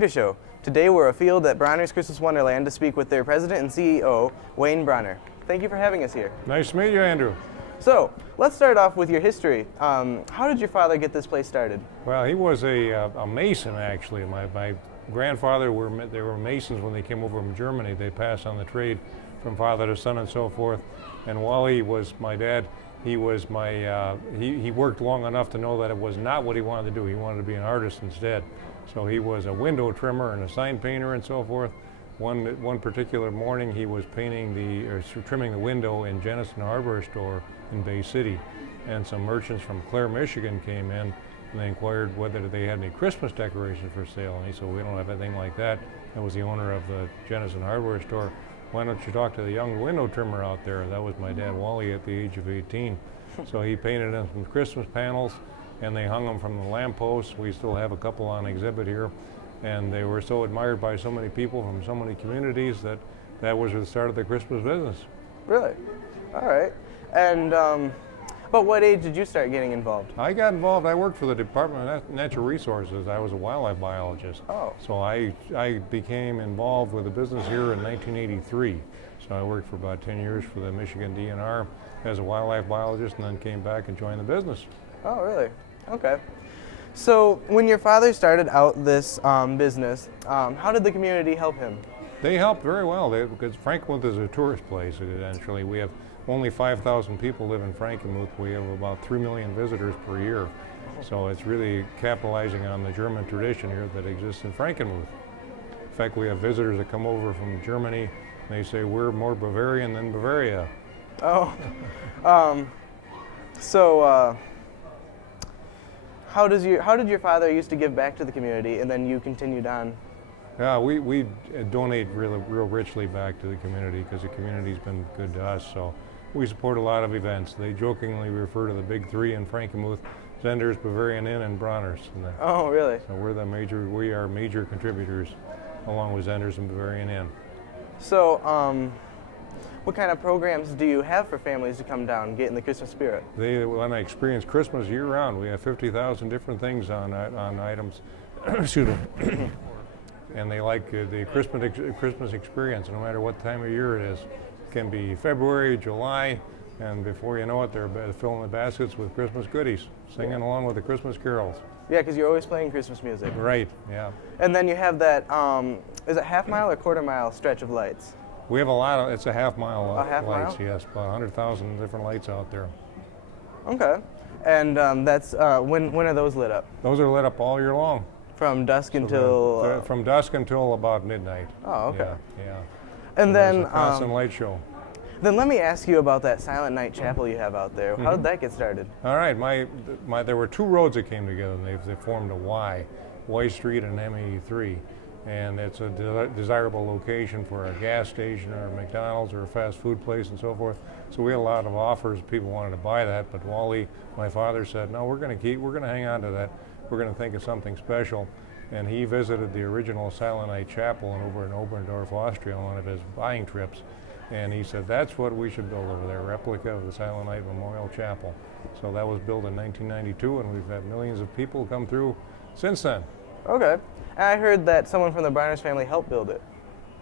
Reader Show. Today we're afield at Bronner's Christmas Wonderland to speak with their president and CEO, Wayne Bronner. Thank you for having us here. Nice to meet you, Andrew. So, let's start off with your history. How did your father get this place started? Well, he was a mason, actually. My grandfather, they were masons when they came over from Germany. They passed on the trade from father to son and so forth. And Wally was my dad. He was he worked long enough to know that it was not what he wanted to do. He wanted to be an artist instead. So he was a window trimmer and a sign painter and so forth. One particular morning he was trimming the window in Jennison Hardware Store in Bay City, and some merchants from Clare, Michigan came in and they inquired whether they had any Christmas decorations for sale, and he said, "We don't have anything like that." That was the owner of the Jennison Hardware Store. "Why don't you talk to the young window trimmer out there?" That was my dad, Wally, at the age of 18. So he painted in some Christmas panels and they hung them from the lampposts. We still have a couple on exhibit here. And they were so admired by so many people from so many communities that was the start of the Christmas business. Really? All right. And about what age did you start getting involved? I got involved. I worked for the Department of Natural Resources. I was a wildlife biologist. Oh. So I became involved with the business here in 1983. So I worked for about 10 years for the Michigan DNR as a wildlife biologist, and then came back and joined the business. Oh, really? Okay. So when your father started out this business, how did the community help him? They helped very well, because Frankenmuth is a tourist place, essentially. We have only 5,000 people live in Frankenmuth. We have about 3 million visitors per year. So it's really capitalizing on the German tradition here that exists in Frankenmuth. In fact, we have visitors that come over from Germany, and they say, "We're more Bavarian than Bavaria." Oh. How did your father used to give back to the community, and then you continued on? Yeah, we donate real richly back to the community, because the community's been good to us. So we support a lot of events. They jokingly refer to the big three in Frankenmuth: Zender's, Bavarian Inn, and Bronner's. Oh, really? So we are major contributors, along with Zender's and Bavarian Inn. So, what kind of programs do you have for families to come down and get in the Christmas spirit? They want to experience Christmas year-round. We have 50,000 different things on items, excuse me, and they like the Christmas experience, no matter what time of year it is. It can be February, July, and before you know it, they're filling the baskets with Christmas goodies, singing along with the Christmas carols. Yeah, because you're always playing Christmas music. Right, yeah. And then you have that, is it half-mile or quarter-mile stretch of lights? We have a lot of, it's a half-mile half lights, mile? yes, about 100,000 different lights out there. Okay. And that's, when are those lit up? Those are lit up all year long. From dusk until... From dusk until about midnight. Oh, okay. Yeah. And then... There's a constant light show. Then let me ask you about that Silent Night Chapel you have out there. How did that get started? All right, there were two roads that came together, and they formed a Y Street and M83. And it's a desirable location for a gas station or a McDonald's or a fast food place and so forth. So we had a lot of offers. People wanted to buy that, but Wally, my father, said, "No, we're going to hang on to that. We're going to think of something special." And he visited the original Silent Night Chapel over in Oberndorf, Austria, on one of his buying trips. And he said, "That's what we should build over there, a replica of the Silent Night Memorial Chapel." So that was built in 1992, and we've had millions of people come through since then. Okay. And I heard that someone from the Bronner's family helped build it.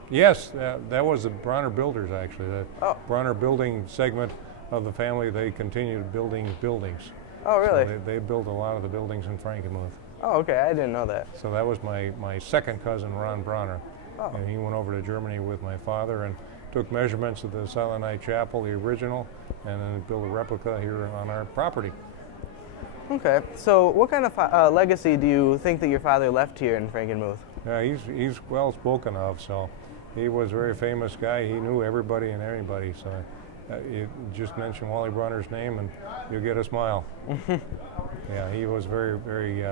Yes, that was the Bronner Builders, actually. The Oh. Bronner building segment of the family, they continued building buildings. Oh, really? So they built a lot of the buildings in Frankenmuth. Oh, okay. I didn't know that. So that was my second cousin, Ron Bronner. Oh. And he went over to Germany with my father and took measurements of the Silent Night Chapel, the original, and then built a replica here on our property. Okay. So what kind of legacy do you think that your father left here in Frankenmuth? Yeah, he's well spoken of, so he was a very famous guy. He knew everybody and anybody, so you just mention Wally Bronner's name and you'll get a smile. Yeah, he was very, very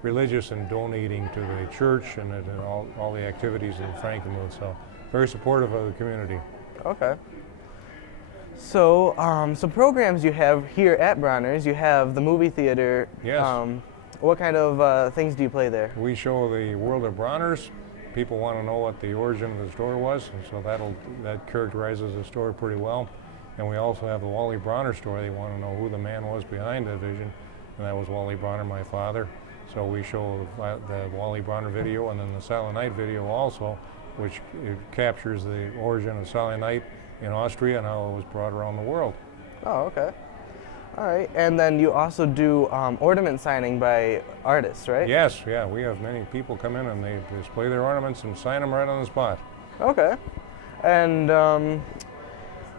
religious and donating to the church and all the activities in Frankenmuth, so very supportive of the community. Okay. So, some programs you have here at Bronner's, you have the movie theater. Yes. What kind of things do you play there? We show the world of Bronner's. People want to know what the origin of the store was, and so that characterizes the store pretty well. And we also have the Wally Bronner story. They want to know who the man was behind the vision, and that was Wally Bronner, my father. So we show the Wally Bronner video and then the Silent Night video also, which it captures the origin of Silent Night in Austria and how it was brought around the world. Oh, okay. All right. And then you also do ornament signing by artists, right? Yes, yeah. We have many people come in and they display their ornaments and sign them right on the spot. Okay. And,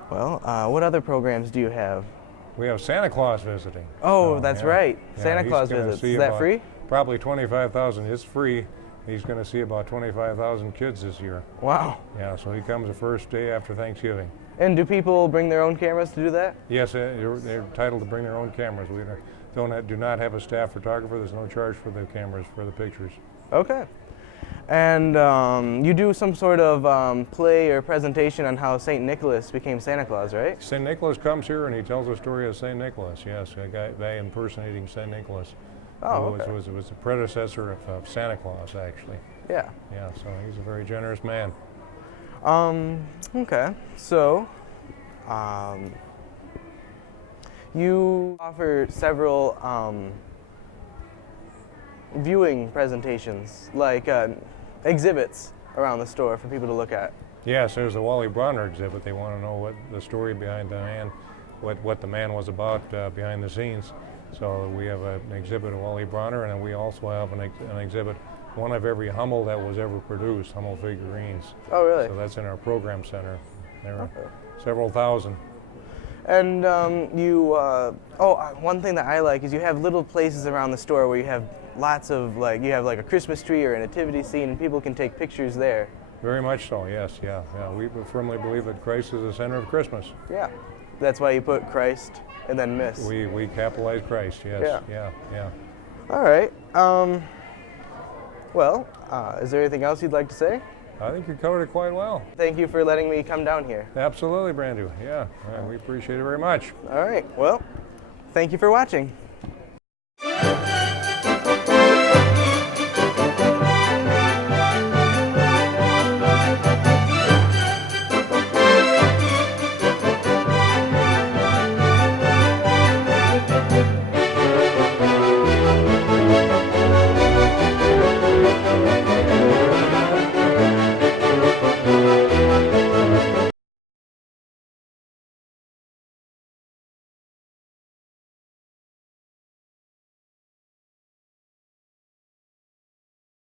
what other programs do you have? We have Santa Claus visiting. Oh, that's yeah. right. Yeah, Santa he's Claus gonna visits. see Is that about free? Probably 25,000. It's free. He's going to see about 25,000 kids this year. Wow. Yeah, so he comes the first day after Thanksgiving. And do people bring their own cameras to do that? Yes, they're entitled to bring their own cameras. We do not have a staff photographer. There's no charge for the cameras, for the pictures. Okay. And you do some sort of play or presentation on how St. Nicholas became Santa Claus, right? St. Nicholas comes here and he tells the story of St. Nicholas. Yes, a guy impersonating St. Nicholas. Oh, okay. It was the predecessor of Santa Claus, actually. Yeah. Yeah, so he's a very generous man. Okay. So, you offer several viewing presentations, like exhibits around the store for people to look at. Yes, there's the Wally Bronner exhibit. They want to know what the story behind the man, what the man was about behind the scenes. So we have an exhibit of Wally Bronner, and then we also have an exhibit, one of every Hummel that was ever produced, Hummel figurines. Oh, really? So that's in our program center. There are several thousand. And one thing that I like is you have little places around the store where you have lots of, you have like a Christmas tree or a nativity scene, and people can take pictures there. Very much so, yes, yeah. We firmly believe that Christ is the center of Christmas. Yeah. That's why you put Christ and then miss. We capitalize Christ, yes, yeah. All right. Is there anything else you'd like to say? I think you covered it quite well. Thank you for letting me come down here. Absolutely, Brandu, yeah. We appreciate it very much. All right, well, thank you for watching.